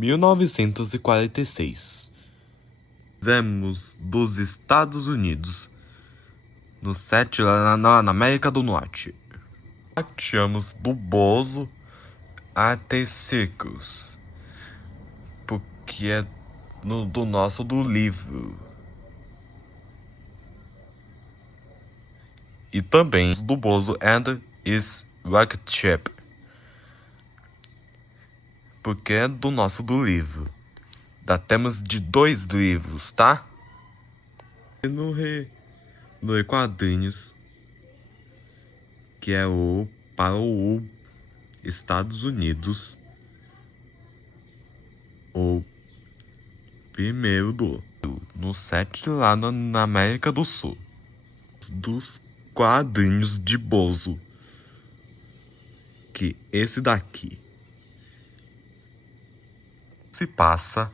1946. Fizemos dos Estados Unidos, no set lá na América do Norte. Achamos do Bozo até Circus, porque é do nosso do livro. E também do Bozo and is Rocket Ship, porque é do nosso do livro. Temos de 2 livros, tá? No quadrinhos, que é para o Estados Unidos, o primeiro no set lá na América do Sul, dos quadrinhos de Bozo, que esse daqui se passa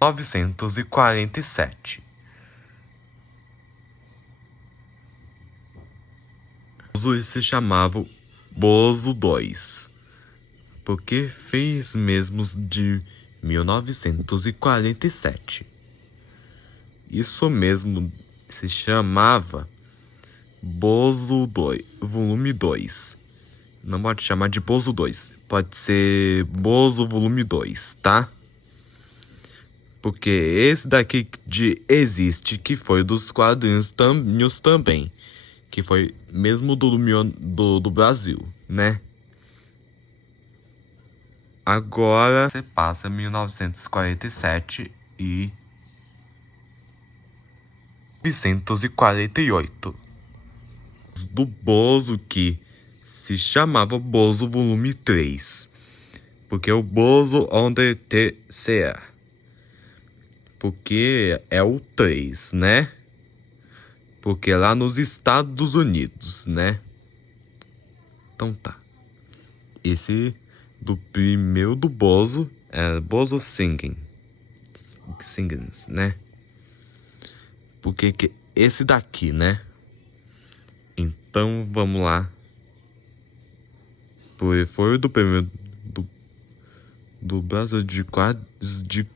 1947. Bozo se chamava Bozo 2, porque fez mesmo de 1947. Isso mesmo se chamava Bozo 2, volume 2. Não pode chamar de Bozo 2, pode ser Bozo volume 2, tá? Porque esse daqui existe, que foi dos quadrinhos também, que foi mesmo do Brasil, né? Agora você passa 1947 e 1948. Do Bozo, que se chamava Bozo volume 3, porque o Bozo onde TCA, porque é o 3, né? Porque é lá nos Estados Unidos, né? Então tá. Esse do primeiro do Bozo é Bozo Singing, né? Porque que esse daqui, né? Então vamos lá. Foi o do primeiro do Brasil de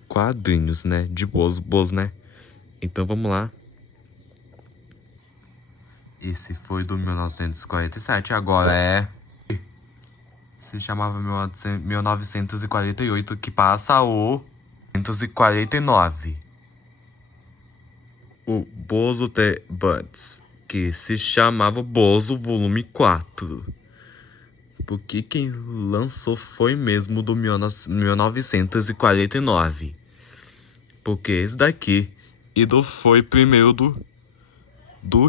quadrinhos, né? De Bozo, né? Então vamos lá. Esse foi do 1947, agora se chamava 1948, que passa o 1949. O Bozo The Buds, que se chamava Bozo volume 4. Porque quem lançou foi mesmo do 1949. Porque esse daqui foi primeiro do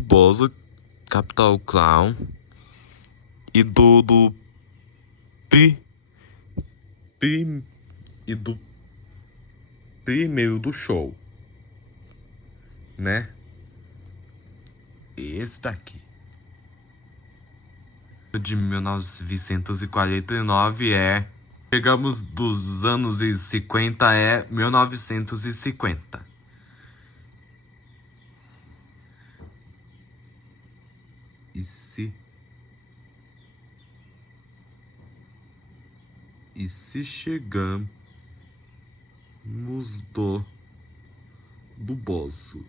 Bozo Capital Clown e do primeiro do show, né? Esse daqui de 1949 chegamos dos anos 50, 1950. E se chegamos do Bozo.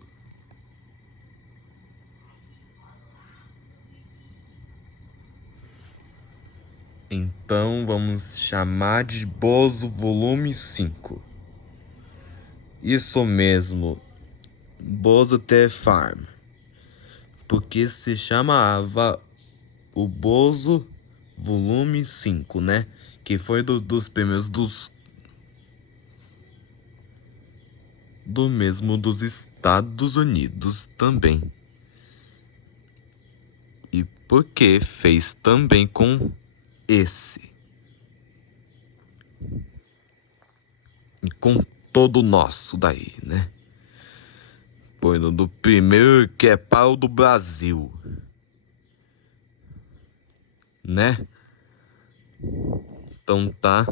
Então vamos chamar de Bozo volume 5. Isso mesmo, Bozo The Farm. Porque se chamava o Bozo volume 5, né? Que foi dos primeiros do mesmo dos Estados Unidos também. E porque fez também com esse. E com todo o nosso daí, né? Foi do primeiro que é para o do Brasil, né? Então tá.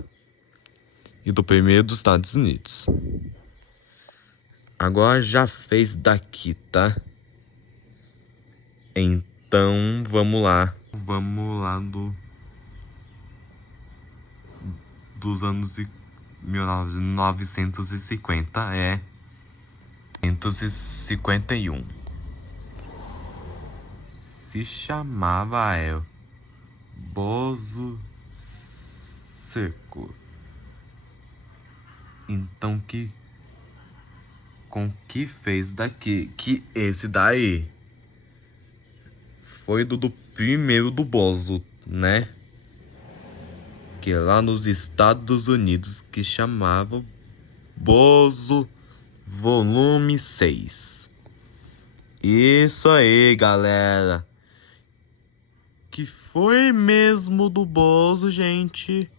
E do primeiro dos Estados Unidos. Agora já fez daqui, tá? Então vamos lá. Vamos lá dos anos 1950 é 1951. Se chamava Bozo Seco. Então com que fez daqui? Que esse daí foi do primeiro do Bozo, né? Que lá nos Estados Unidos que chamava Bozo Volume 6. Isso aí, galera. Que foi mesmo do Bozo, gente.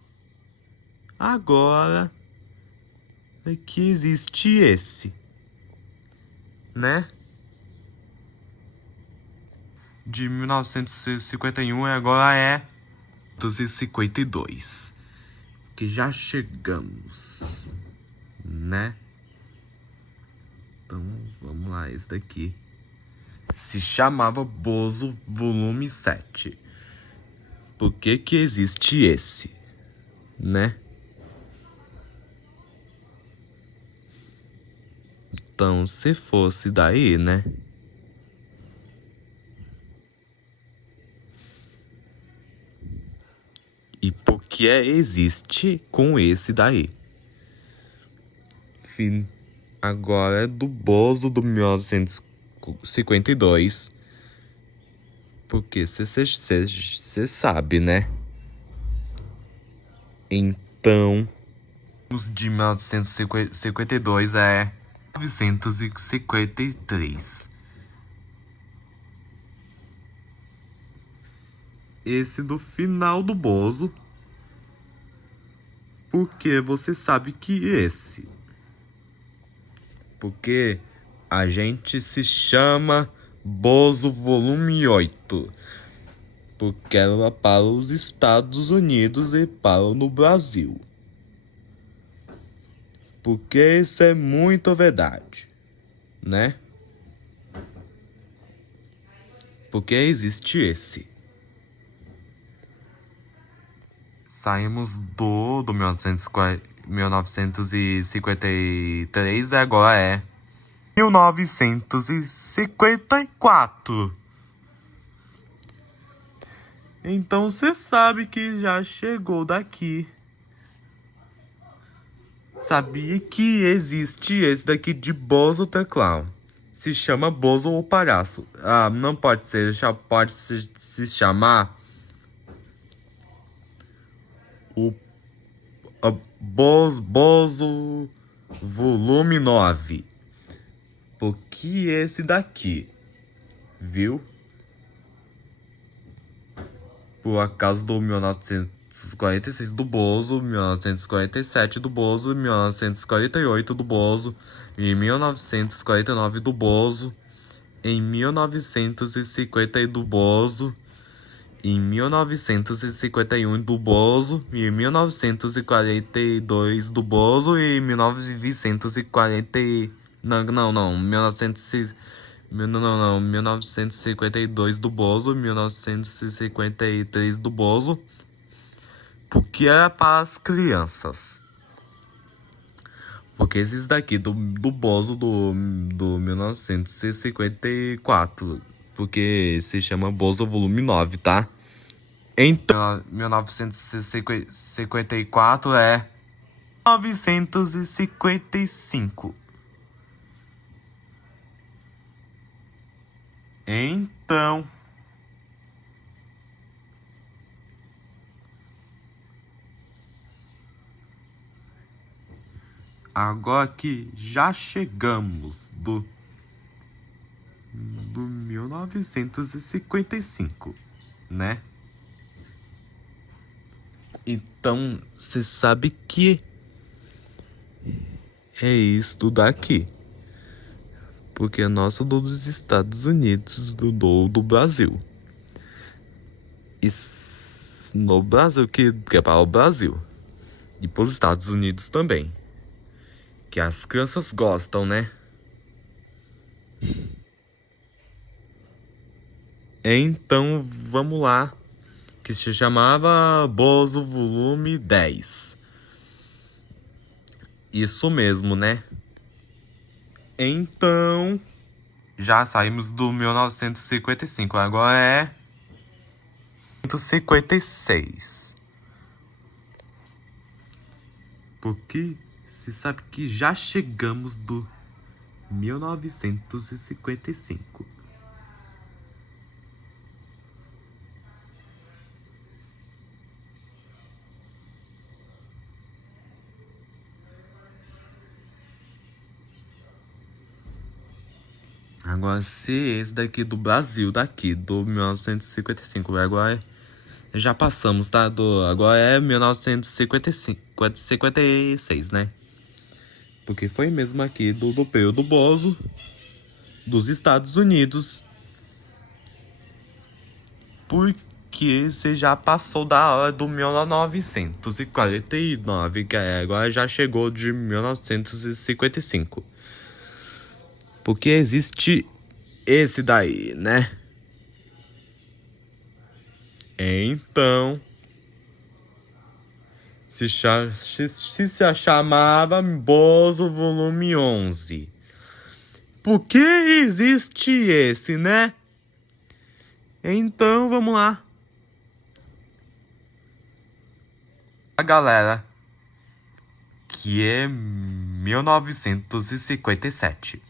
Agora é que existe esse, né? De 1951 e agora é 1952. Que já chegamos, né? Então vamos lá, esse daqui se chamava Bozo Volume 7. Por que existe esse, né? Então, se fosse daí, né? E por que existe com esse daí? Agora é do Bozo do 1952. Porque você sabe, né? Então, os de 1952 é 1953. Esse do final do Bozo. Porque você sabe que esse. Porque a gente se chama Bozo Volume 8. Porque era para os Estados Unidos e para no Brasil. Porque isso é muito verdade, né? Porque existe esse. Saímos do 1953 e agora é 1954. Então você sabe que já chegou daqui. Sabia que existe esse daqui de Bozo The Clown. Se chama Bozo ou Palhaço. Ah, não pode ser, já pode se chamar o Bozo Volume 9. Porque esse daqui, viu? Por acaso do 1946 do Bozo, 1947 do Bozo, 1948 do Bozo, em 1949 do Bozo, em 1950 do Bozo, em 1951 do Bozo, em 1942 do Bozo e em 1940 não, 1952 do Bozo, 1953 do Bozo, porque era para as crianças. Porque esses daqui do Bozo do 1954, porque se chama Bozo Volume 9, tá? Então, 1954 é 1955. Então, agora que já chegamos do 1955, né? Então, você sabe que é isto daqui. Porque é nosso dos Estados Unidos, do Brasil. Isso, no Brasil, que é para o Brasil. E para os Estados Unidos também. Que as crianças gostam, né? Então, vamos lá. Que se chamava Bozo Volume 10. Isso mesmo, né? Então, já saímos do 1955, agora é 1956. Porque se sabe que já chegamos do 1955. Agora, se esse daqui do Brasil, daqui, do 1955, agora já passamos, tá? Agora é 1955, 56, né? Porque foi mesmo aqui do período Bozo, dos Estados Unidos. Porque você já passou da hora do 1949, que agora já chegou de 1955. Porque existe esse daí, né? Então, se chamava Bozo Volume 11. Por que existe esse, né? Então, vamos lá. A galera, que é 1957.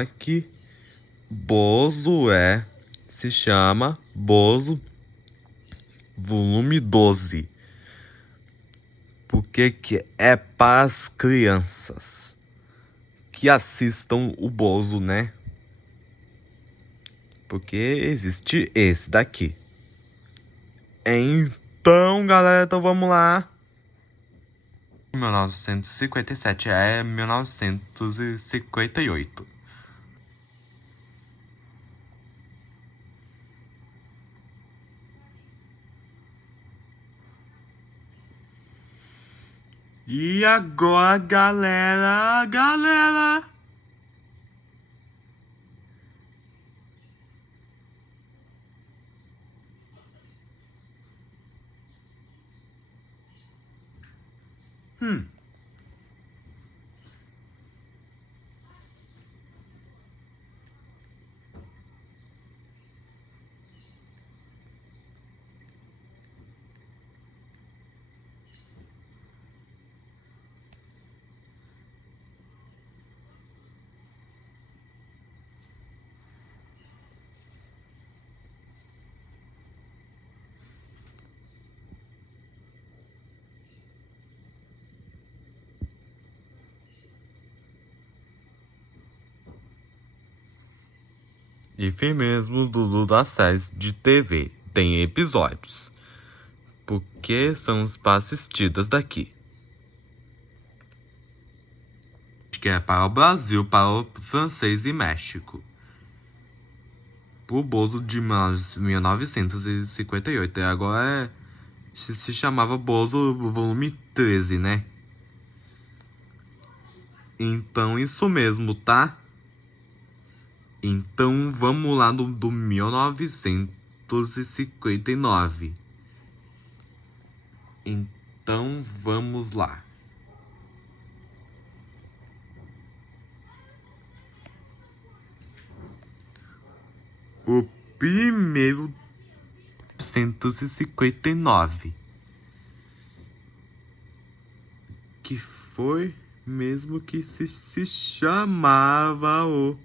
Aqui, Bozo se chama Bozo Volume 12. Porque que é para as crianças que assistam o Bozo, né? Porque existe esse daqui. Então, galera, então vamos lá. 1957 é 1958. E agora, galera. E foi mesmo das séries de TV. Tem episódios. Porque são para assistidas daqui. Que é para o Brasil, para o francês e México. O Bozo de 1958. Agora se chamava Bozo Volume 13, né? Então, isso mesmo, tá? Então, vamos lá do 1959. Então, vamos lá. O primeiro 1959. Que foi mesmo que se chamava o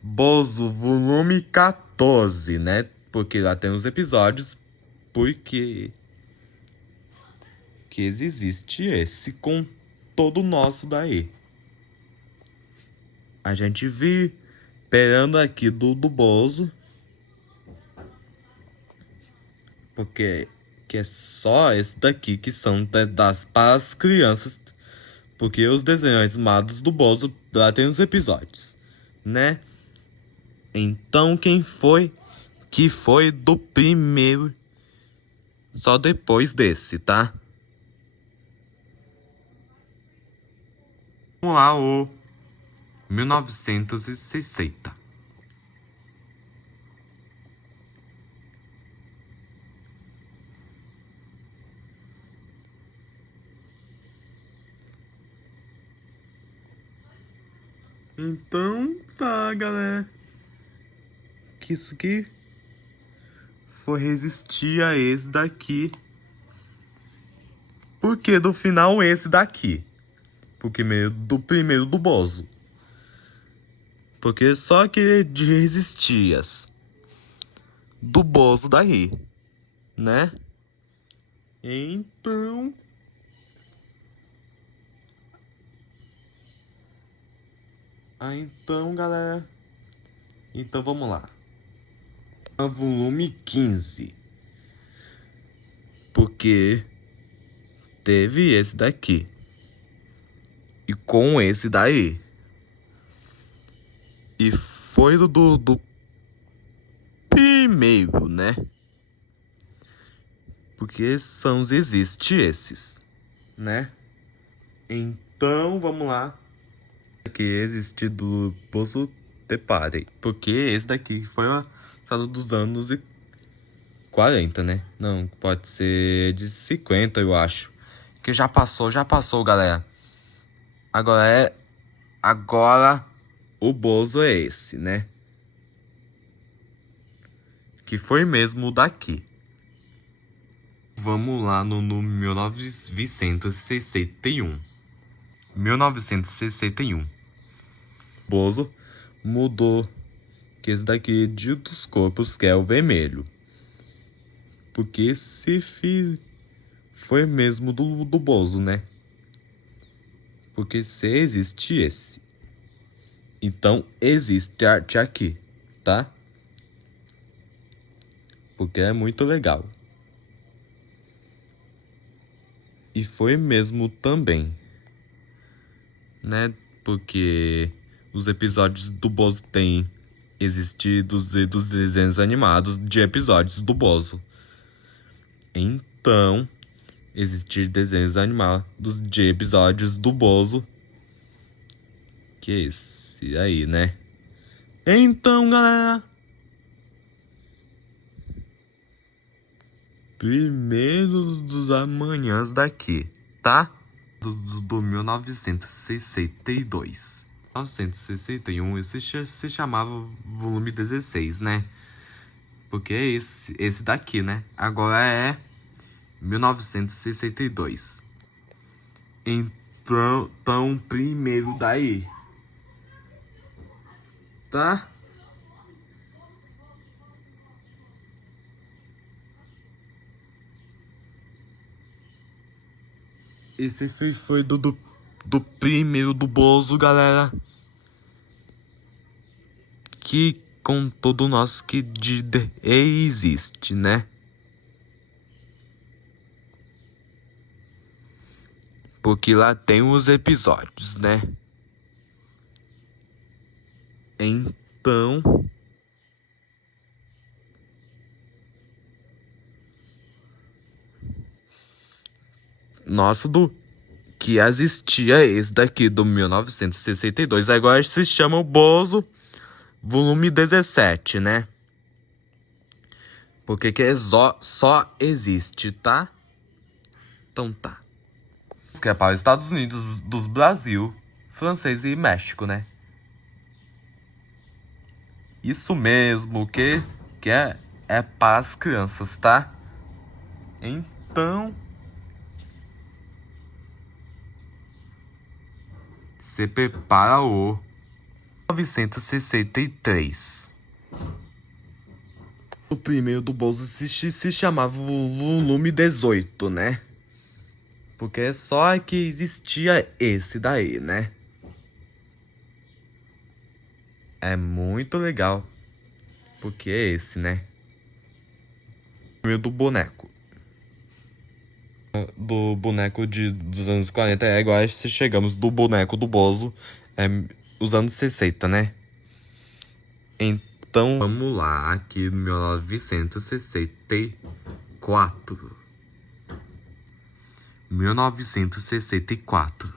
Bozo Volume 14, né? Porque lá tem os episódios. Porque que existe esse com todo o nosso daí. A gente vi esperando aqui do Bozo. Porque que é só esse daqui que são das para as crianças. Porque os desenhos animados do Bozo lá tem os episódios, né? Então quem foi que foi do primeiro só depois desse, tá? Vamos lá, o 1960. Então, tá, galera. Que isso aqui foi resistir a esse daqui. Por que do final esse daqui? Porque meio do primeiro do Bozo. Porque só que de resistias do Bozo daí, né? Então... então, galera. Então, vamos lá. Volume 15. Porque teve esse daqui. E com esse daí. E foi do primeiro, né? Porque existe esses, né? Então, vamos lá. Aqui existe do Bozo de Party. Porque esse daqui foi lançado dos anos 40, né? Não, pode ser de 50, eu acho. Que já passou, galera. Agora o Bozo é esse, né? Que foi mesmo o daqui. Vamos lá no 1961. 1961. Bozo mudou que esse daqui de dos corpos, que é o vermelho. Porque foi mesmo do Bozo, né? Porque se existe esse, então existe arte aqui, tá? Porque é muito legal. E foi mesmo também, né? Porque os episódios do Bozo têm existidos e dos desenhos animados de episódios do Bozo. Então, existir desenhos animados de episódios do Bozo. Que é esse aí, né? Então, galera. Primeiro dos amanhãs daqui, tá? Do 1962. 1961 se chamava volume 16, né? Porque é esse daqui, né? Agora é 1962. Então primeiro daí, tá? Esse foi do primeiro do Bozo, galera. Que com todo nós que existe, né? Porque lá tem os episódios, né? Então... Nossa, que existia esse daqui do 1962. Agora se chama o Bozo volume 17, né? Porque que só existe, tá? Então tá. Que é para os Estados Unidos, dos Brasil, francês e México, né? Isso mesmo, que é para as crianças, tá? Então... se prepara o 1963. O primeiro do Bozo se chamava volume 18, né? Porque é só que existia esse daí, né? É muito legal. Porque é esse, né? O primeiro do boneco. Do boneco dos anos 40 é igual se chegamos do boneco do Bozo os anos 60, né? Então vamos lá, aqui no 1964. 1964.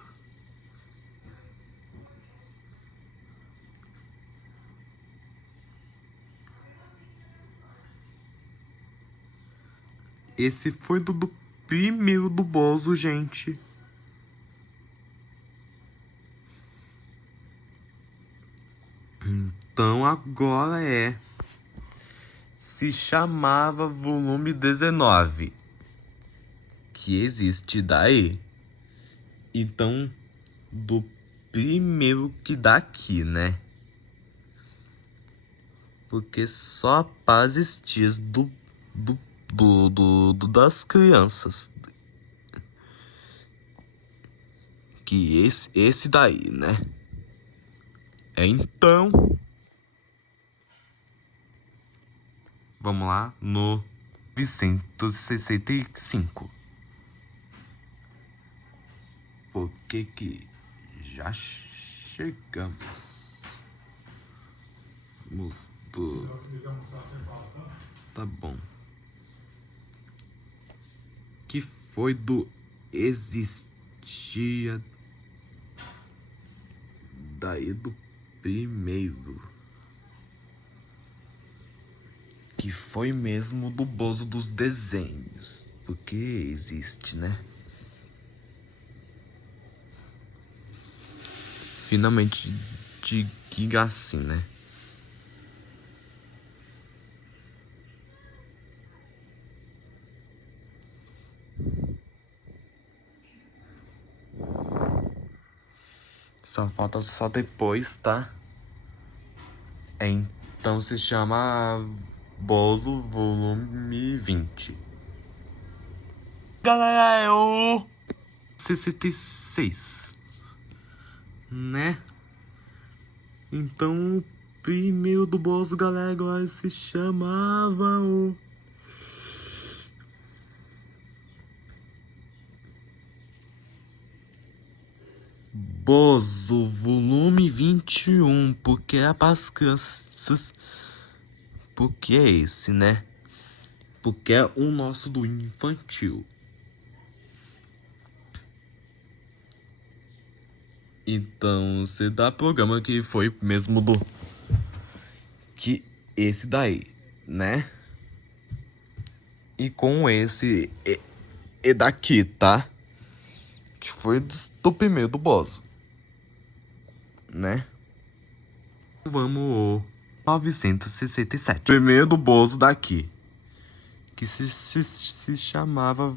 Esse foi do primeiro do Bozo, gente. Então agora se chamava volume 19, que existe daí. Então, do primeiro que daqui, né? Porque só para existir das crianças. Que esse daí, né? Então, vamos lá no 965. Porque que já chegamos do... Tá bom. Que foi do existia daí do primeiro. Que foi mesmo do Bozo dos desenhos. Porque existe, né? Finalmente diga assim, né? Só falta só depois, tá? Então se chama Bozo Volume 20. Galera, é o 66, né? Então o primeiro do Bozo, galera, agora se chamava o Bozo Volume 21, porque é para as crianças. Porque é esse, né? Porque é o nosso do infantil. Então, você dá programa que foi mesmo do... Que esse daí, né? E com esse e daqui, tá? Que foi do primeiro do Bozo, né? Vamos o 967. Primeiro do Bozo daqui. Que se chamava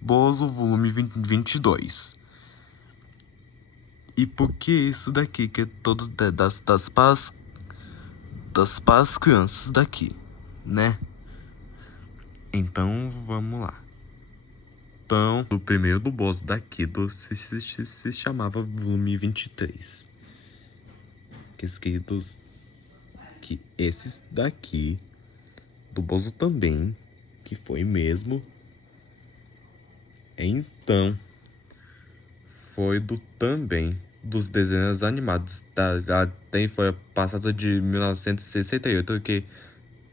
Bozo Volume 22. E por que isso daqui? Que é todos das pás crianças daqui, né? Então, vamos lá. Então, o primeiro do Bozo daqui se chamava Volume 23. Que esses daqui, do Bozo também, que foi mesmo. Então, foi do também dos desenhos animados. Tem foi passado de 1968, que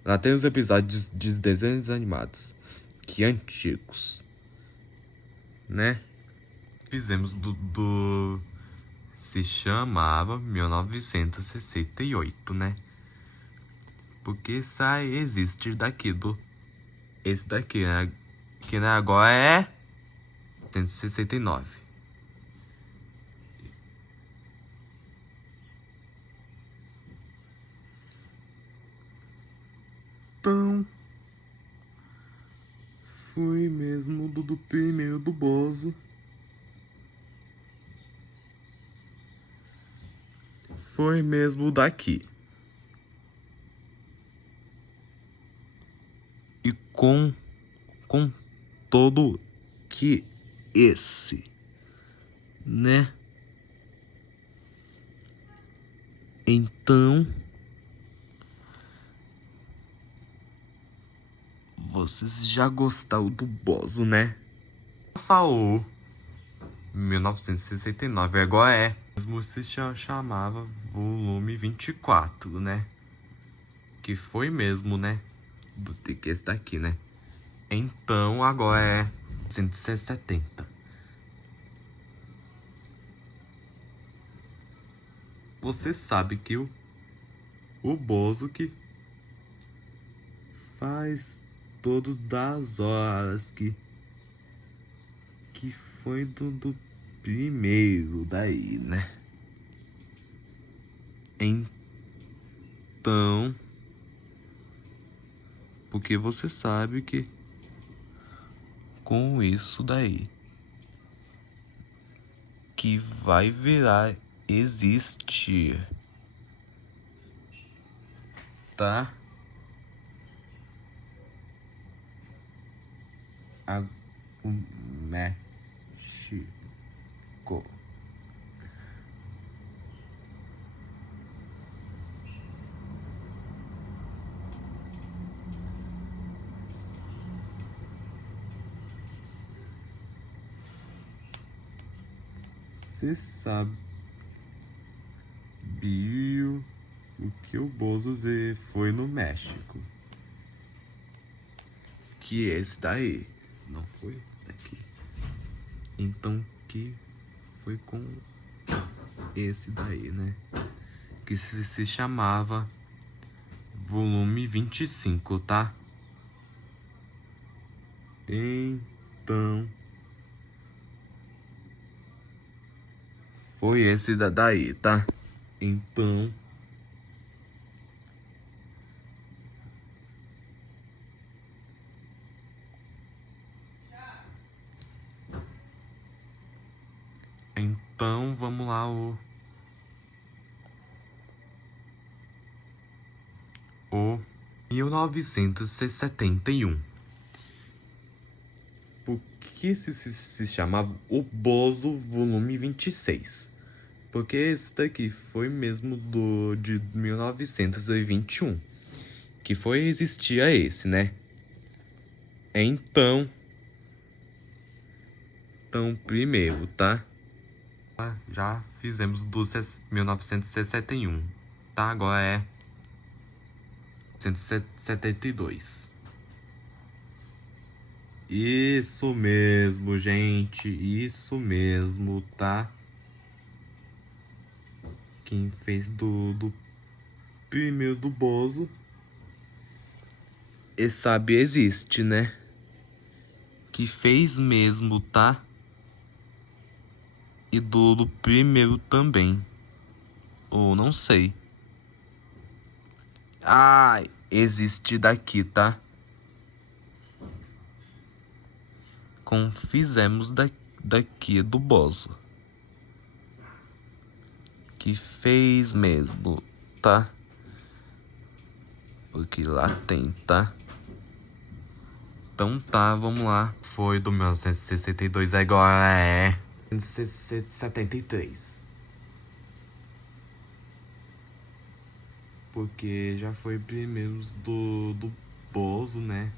lá tem os episódios de desenhos animados, que antigos, né? Fizemos se chamava 1968, né? Porque sai existe daqui esse daqui, né? Que né, agora é 169. Então, foi mesmo do primeiro do Bozo. Foi mesmo daqui. E com todo que esse, né? Então, vocês já gostaram do Bozo, né? Saô 1969, agora é. Mesmo se chamava Volume 24, né? Que foi mesmo, né? Do que esse daqui, né? Então agora é 170. Você sabe que o Bozo que faz todos das horas que foi do primeiro daí, né? Então, porque você sabe que com isso daí que vai virar existir, tá? O México. Você sabe o que o Bozo foi no México? Que esse daí não foi daqui. Então que foi com esse daí, né? Que se chamava volume 25, tá? Então foi esse daí, tá? Então vamos lá, o 1971. Por que se chamava O Bozo Volume 26? Porque esse daqui foi mesmo de 1921. Que foi existia esse, né? Então, primeiro, tá? Já fizemos do 1961, tá? Agora é 172. Isso mesmo, gente. Isso mesmo, tá? Quem fez do primeiro do Bozo, e sabe, existe, né? Que fez mesmo, tá? E do primeiro também. Ou não sei. Ah, existe daqui, tá? Fizemos daqui do Bozo. Que fez mesmo, tá? Porque lá tem, tá? Então tá, vamos lá. Foi do 1962, agora é 1973. Porque já foi primeiros do Bozo, né?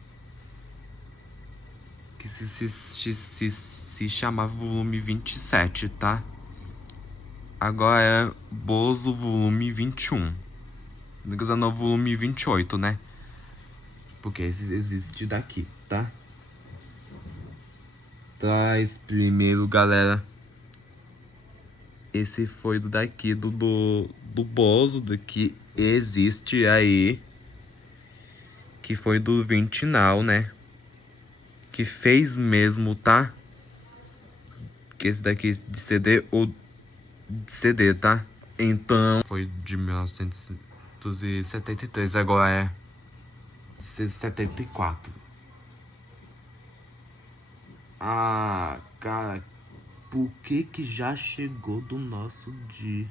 Que se chamava volume 27, tá? Agora é Bozo volume 21. Não, volume 28, né? Porque esse existe daqui, tá? Traz primeiro, galera. Esse foi daqui do Bozo, que existe aí. Que foi do 20 Now, né? Que fez mesmo, tá? Que esse daqui de CD ou de CD, tá? Então, foi de 1973, agora é 74. Ah, cara, por que já chegou do nosso de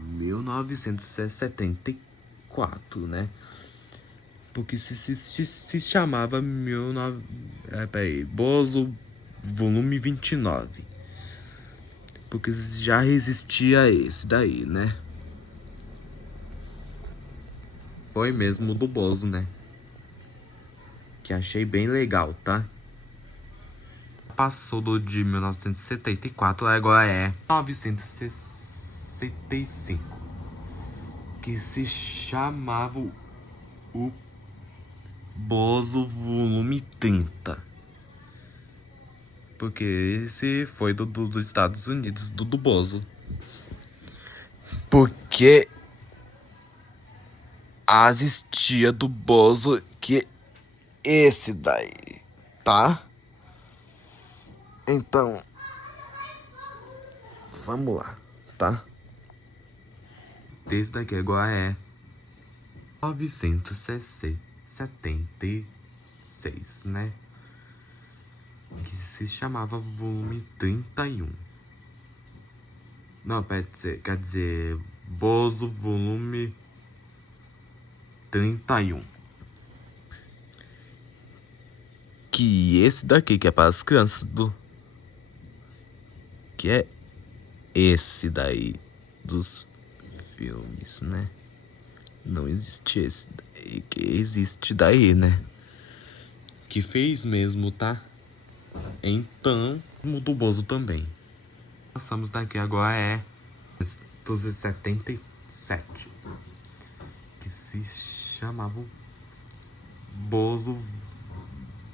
1974, né? Porque se chamava Bozo volume 29. Porque já existia esse daí, né? Foi mesmo do Bozo, né? Que achei bem legal, tá? Passou do de 1974, agora é 1965. Que se chamava o Bozo volume 30. Porque esse foi dos Estados Unidos, do Bozo. Porque existia do Bozo que esse daí, tá? Então, vamos lá, tá? Esse daqui agora é 976, né? Que se chamava volume 31. Não, quer dizer, Bozo volume 31. Que esse daqui que é para as crianças do... Que é esse daí dos filmes, né? Não existe esse daí, que existe daí, né? Que fez mesmo, tá? Então, do Bozo também. Passamos daqui agora é 277, que se chamava Bozo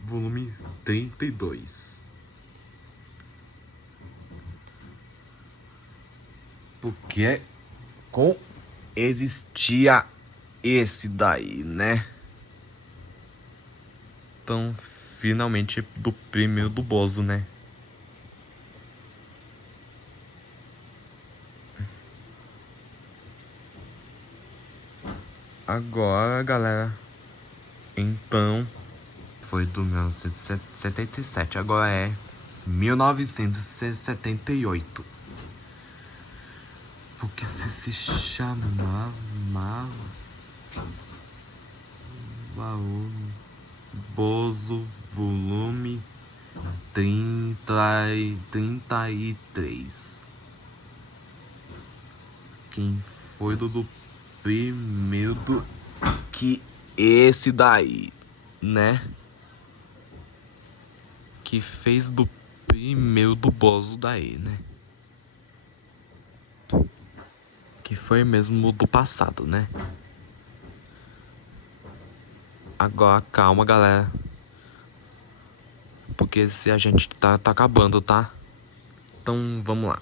volume 32. Porque existia esse daí, né? Então, finalmente do prêmio do Bozo, né? Agora, galera, então, foi do 1977, agora é 1978. Porque se chamava Bozo volume 33. Quem foi do primeiro que esse daí, né? Que fez do primeiro do Bozo daí, né? Que foi mesmo do passado, né? Agora, calma, galera. Porque se a gente tá acabando, tá? Então, vamos lá.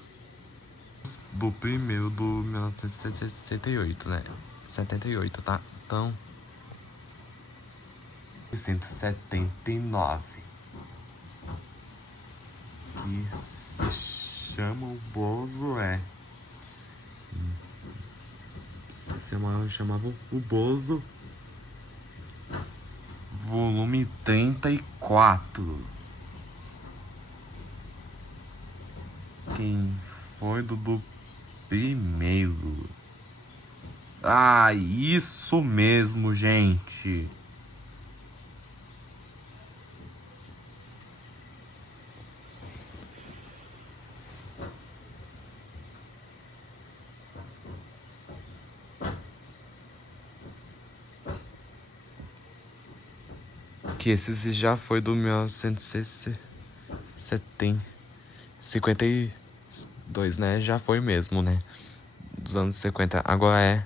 Do primeiro do 1968, né? 78, tá? Então, 179. Que se chama o Bozo, chamava o Bozo volume 34. Quem foi do primeiro? Ah, isso mesmo, gente. Que esse já foi do 1952, né? Já foi mesmo, né? Dos anos 50. Agora é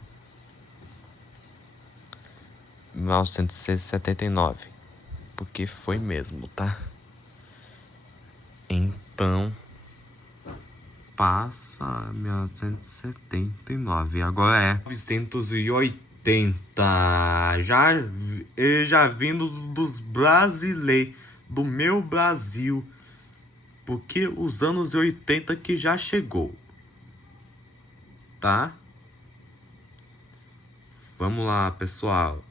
1979. Porque foi mesmo, tá? Então, passa 1979. Agora é 1980. Já vindo dos brasileiros, do meu Brasil. Porque os anos 80 que já chegou. Tá? Vamos lá, pessoal.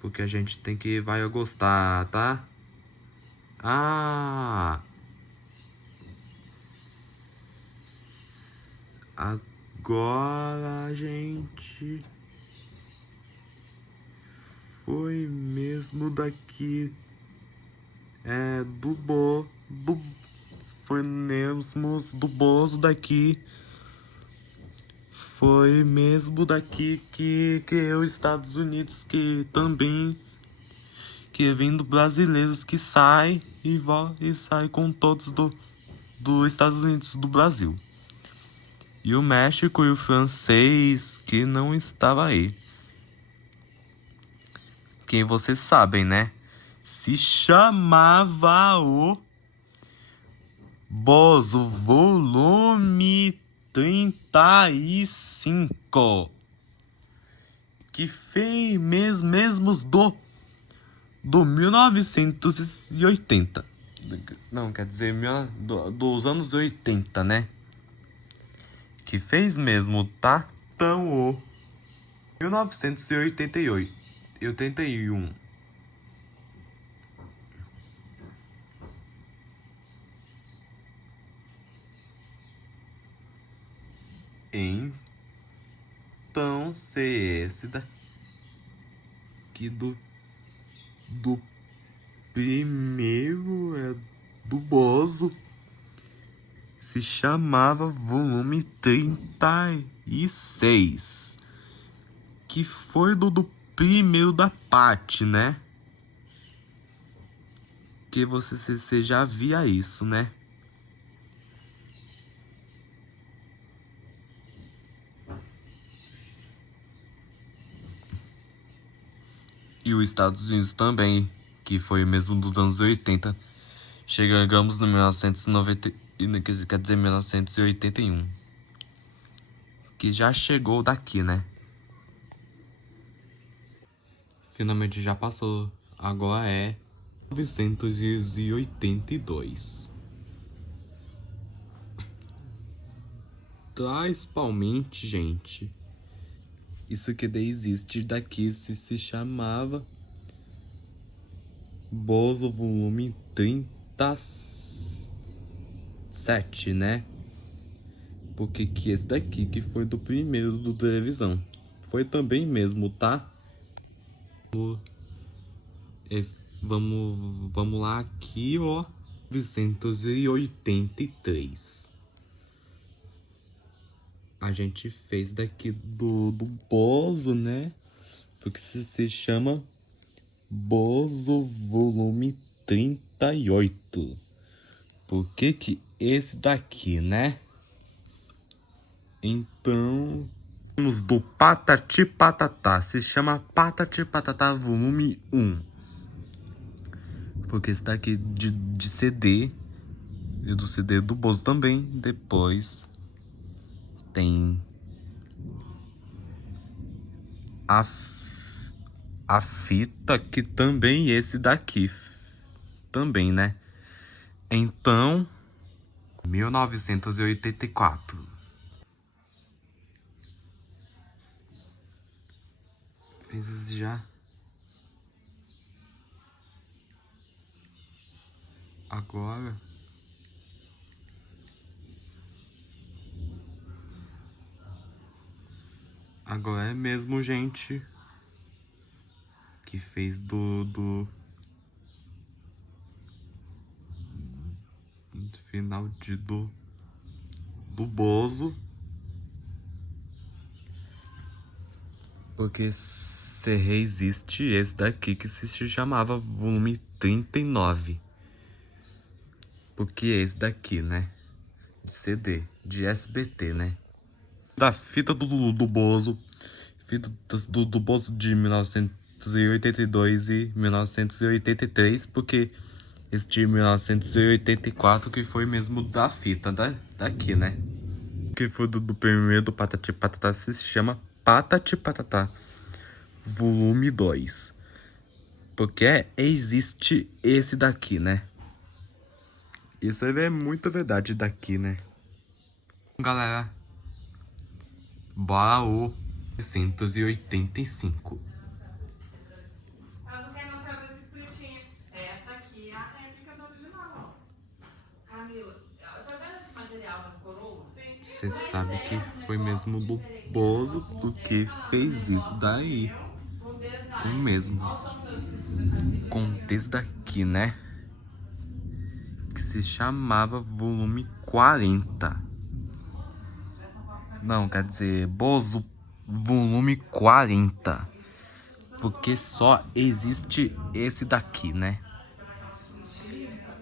Porque a gente vai gostar, tá? Ah! Agora, gente, foi mesmo daqui, foi mesmo do Bozo daqui, foi mesmo daqui que os Estados Unidos, que também, que vem do brasileiros que sai e sai com todos do Estados Unidos do Brasil. E o México e o francês que não estava aí. Quem vocês sabem, né? Se chamava o Bozo volume 35. Que fez mesmos do 1980. Não, quer dizer, dos anos 80, né? Que fez mesmo, tá? Então, o 1988 e 81. Então, ser esse daqui do primeiro do Bozo se chamava volume 36, que foi do primeiro da parte, né? Que você já via isso, né? E os Estados Unidos também, que foi mesmo dos anos 80. Chegamos no 1990, quer dizer 1981. Que já chegou daqui, né? Finalmente já passou. Agora é 1982. Principalmente, gente, isso que daí existe daqui se chamava Bozo volume 37, né? Porque que esse daqui que foi do primeiro do televisão. Foi também mesmo, tá? Vamos lá aqui, ó. 1983. A gente fez daqui do Bozo, né? Porque se chama Bozo volume 38. Por que esse daqui, né? Então, vamos do Patati Patatá. Se chama Patati Patatá volume 1. Porque esse daqui de CD. E do CD do Bozo também. Depois tem a fita, que também esse daqui também, né? Então, 1984. Fez isso já. Agora é mesmo, gente, que fez do final do Bozo. Porque se existe esse daqui que se chamava volume 39. Porque esse daqui, né? De CD, de SBT, né? Da fita do Bozo. Fita do Bozo de 1982 e 1983. Porque esse de 1984 que foi mesmo da fita daqui, né? Que foi do primeiro do Patati Patatá, se chama Patati Patatá volume 2. Porque existe esse daqui, né? Isso aí é muita verdade daqui, né? Galera, bora o 185. Mas não quer não saber desse pretinho. Essa aqui é a réplica do original, ó. Camila, tá vendo esse material da coroa? Sim. Você sabe que foi mesmo do Bozo porque fez isso daí. Com mesmo. Com desse daqui, né? Que se chamava volume 40. Não, quer dizer, Bozo volume 40. Porque só existe esse daqui, né?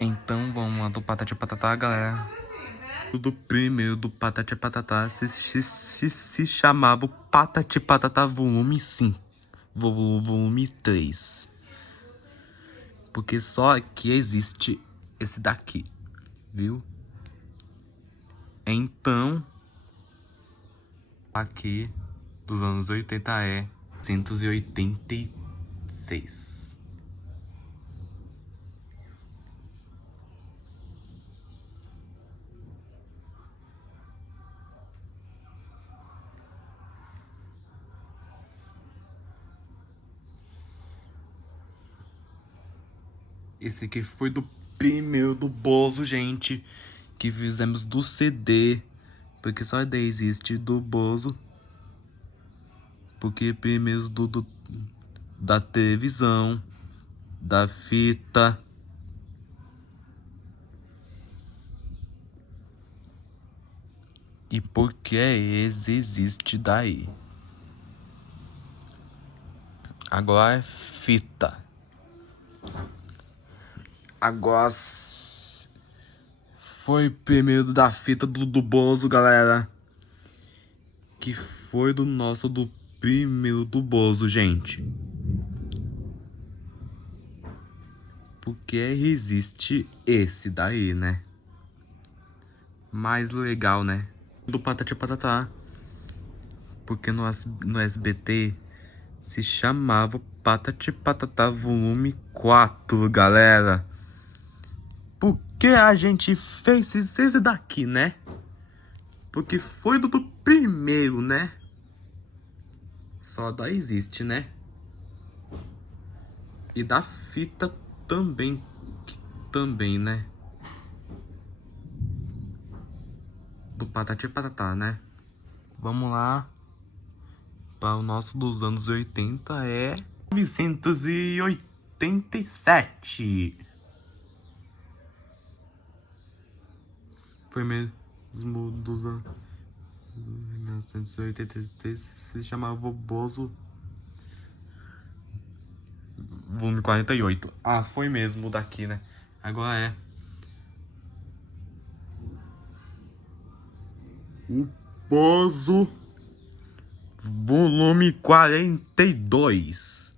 Então vamos lá do Patati Patatá, galera. Do primeiro do Patati Patatá se chamava Patati Patatá volume 5. Volume 3. Porque só aqui existe esse daqui, viu? Então, aqui dos anos 80 é 186. Esse aqui foi do primeiro do Bozo, gente. Que fizemos do CD. Porque só daí existe do Bozo. Porque primeiro da televisão, da fita. E porque esse existe daí. Agora é fita. Agora foi primeiro da fita do Bozo, galera. Que foi do nosso do primeiro do Bozo, gente. Porque existe esse daí, né? Mais legal, né? Do Patati Patatá. Porque no SBT se chamava Patati Patatá Volume 4, galera. Por que a gente fez esse daqui, né? Porque foi do primeiro, né? Só da existe, né? E da fita também, né? Do Patati Patatá, né? Vamos lá. Para o nosso dos anos 80 é 1987. Foi mesmo dos anos 1983. Se chamava Bozo Volume 48. Ah, foi mesmo daqui, né? Agora é o Bozo Volume 42.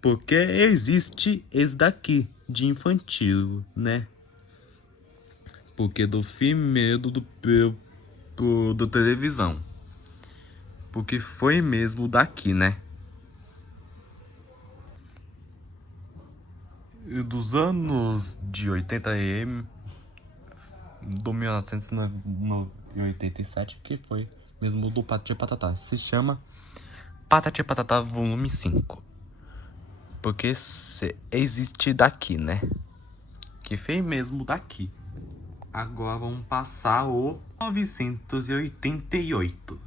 Porque existe esse daqui de infantil, né? Porque do filme do televisão. Porque foi mesmo daqui, né? E dos anos de 80 do 1987, que foi mesmo do Patati Patatá. Se chama Patati Patatá Volume 5. Porque existe daqui, né? Que fez mesmo daqui. Agora vamos passar o 1988.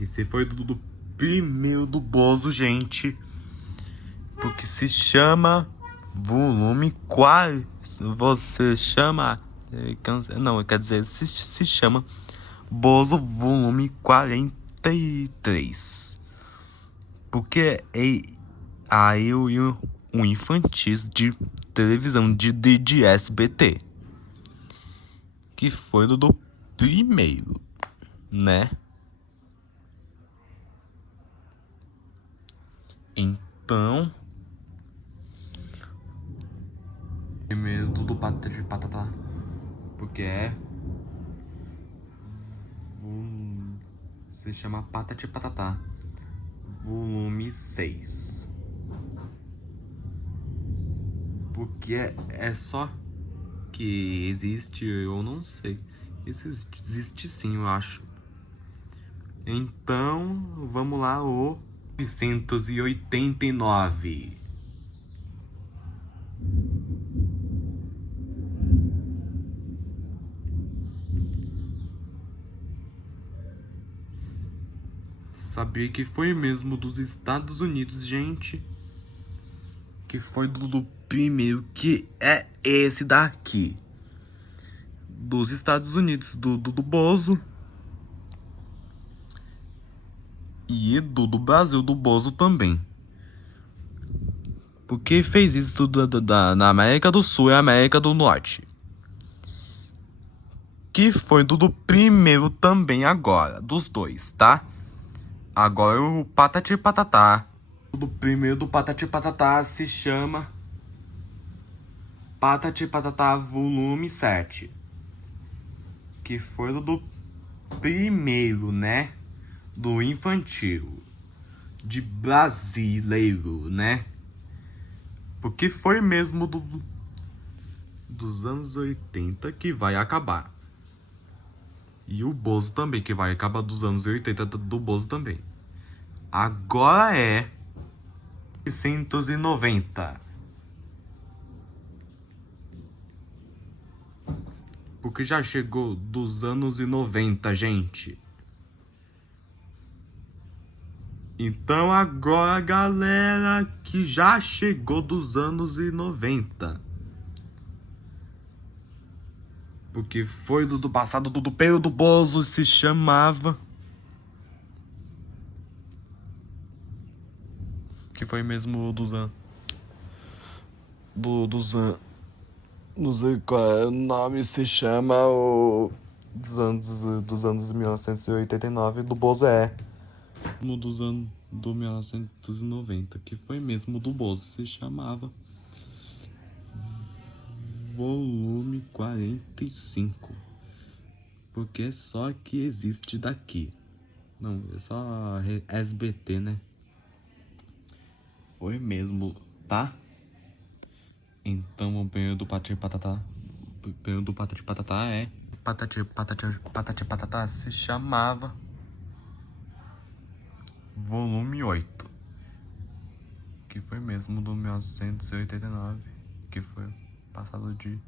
Esse foi do primeiro do Bozo, gente. Porque se chama Volume 4. Você chama... Não, quer dizer, se chama Bozo Volume 43. Porque aí eu um infantis de televisão de SBT. Que foi do primeiro, né? Então... Primeiro do Patati Patatá. Porque se chama Patati Patatá Volume 6. Porque é só que existe, eu não sei. Existe sim, eu acho. Então, vamos lá, o 1989. Sabia que foi mesmo dos Estados Unidos, gente. Que foi do primeiro, que é esse daqui. Dos Estados Unidos, do Bozo. E do Brasil, do Bozo também. Porque fez isso tudo na América do Sul e América do Norte. Que foi do primeiro também agora, dos dois, tá? Agora o Patati Patatá. O primeiro do Patati Patatá se chama Patati Patatá Volume 7. Que foi do primeiro, né? Do infantil. de brasileiro, né? Porque foi mesmo dos anos 80 que vai acabar. E o Bozo também, que vai acabar dos anos 80 do Bozo também. Agora é 1990. Porque já chegou dos anos 90, gente. Então agora, galera, que já chegou dos anos 90. Porque foi do passado, do período do Bozo, se chamava. Que foi mesmo dos anos. Dos anos. Não sei qual é o nome, se chama o. Dos anos 1989, do Bozo é. No dos anos do 1990, que foi mesmo do Bozo, se chamava Volume 45. Porque é só que existe daqui. Não, é só SBT, né? Foi mesmo, tá? Então o período do Patati Patatá. O período do Patati Patatá é. Patati Patatá se chamava Volume 8. Que foi mesmo do 1989. Que foi passado de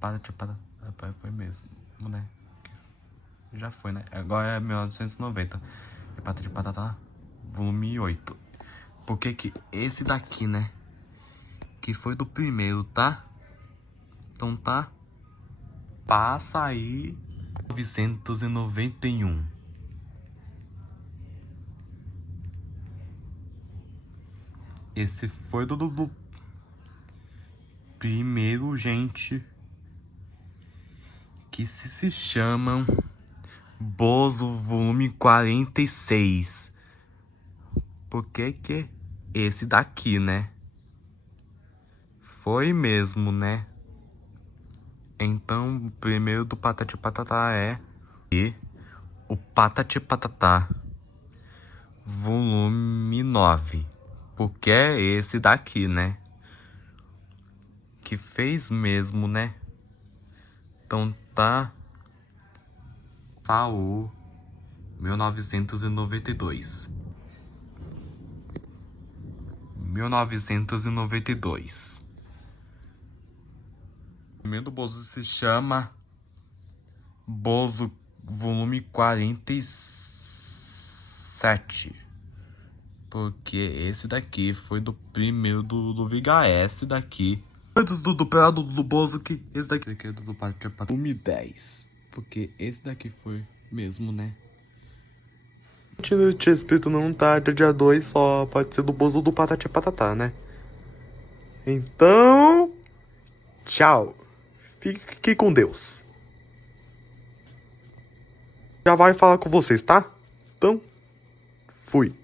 Patati Patatá. Foi mesmo, né? Já foi, né? Agora é 1990. É Patati Patatá, volume 8. Porque que esse daqui, né? Que foi do primeiro, tá? Então tá. Passa aí 1991. Esse foi do primeiro, gente. Que se chamam Bozo volume 46. Porque que esse daqui, né? Foi mesmo, né? Então, o primeiro do Patati Patatá é e o Patati Patatá volume 9. Porque é esse daqui, né? Que fez mesmo, né? Então tá. Saúl 1992. 1992. O primeiro do Bozo se chama Bozo volume 47. Porque esse daqui foi do primeiro do VHS daqui. Foi do Bozo que esse daqui é do volume 10. Porque esse daqui foi mesmo, né? Tinha escrito não tá, dia 2 só pode ser do Bozo do Patati Patatá, né? Então, tchau. Fique com Deus. Já vai falar com vocês, tá? Então, fui.